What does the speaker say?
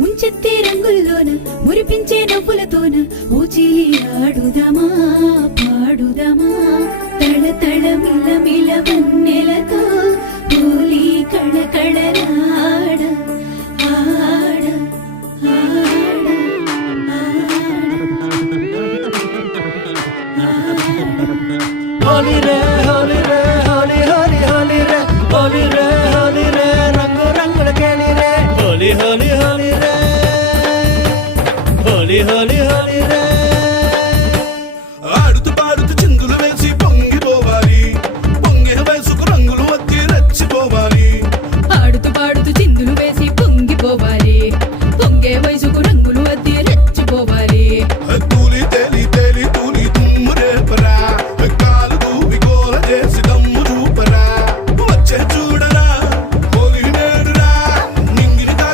ముంచెత్తే రంగుల్లోన మురిపించే నవ్వులతోన ఊచిలి ఆడుదమా పాడుదమా తళ తళ మిల మిల వన్నెలతో హోలీ కళ కళలాడ ఆడ ఆడ హోలీ రే హోలీ రే హోలీ హోలీ హోలీ రే హోలీ రే హోలీ రే రంగు రంగుల కేళి రే హోలీ హోలీ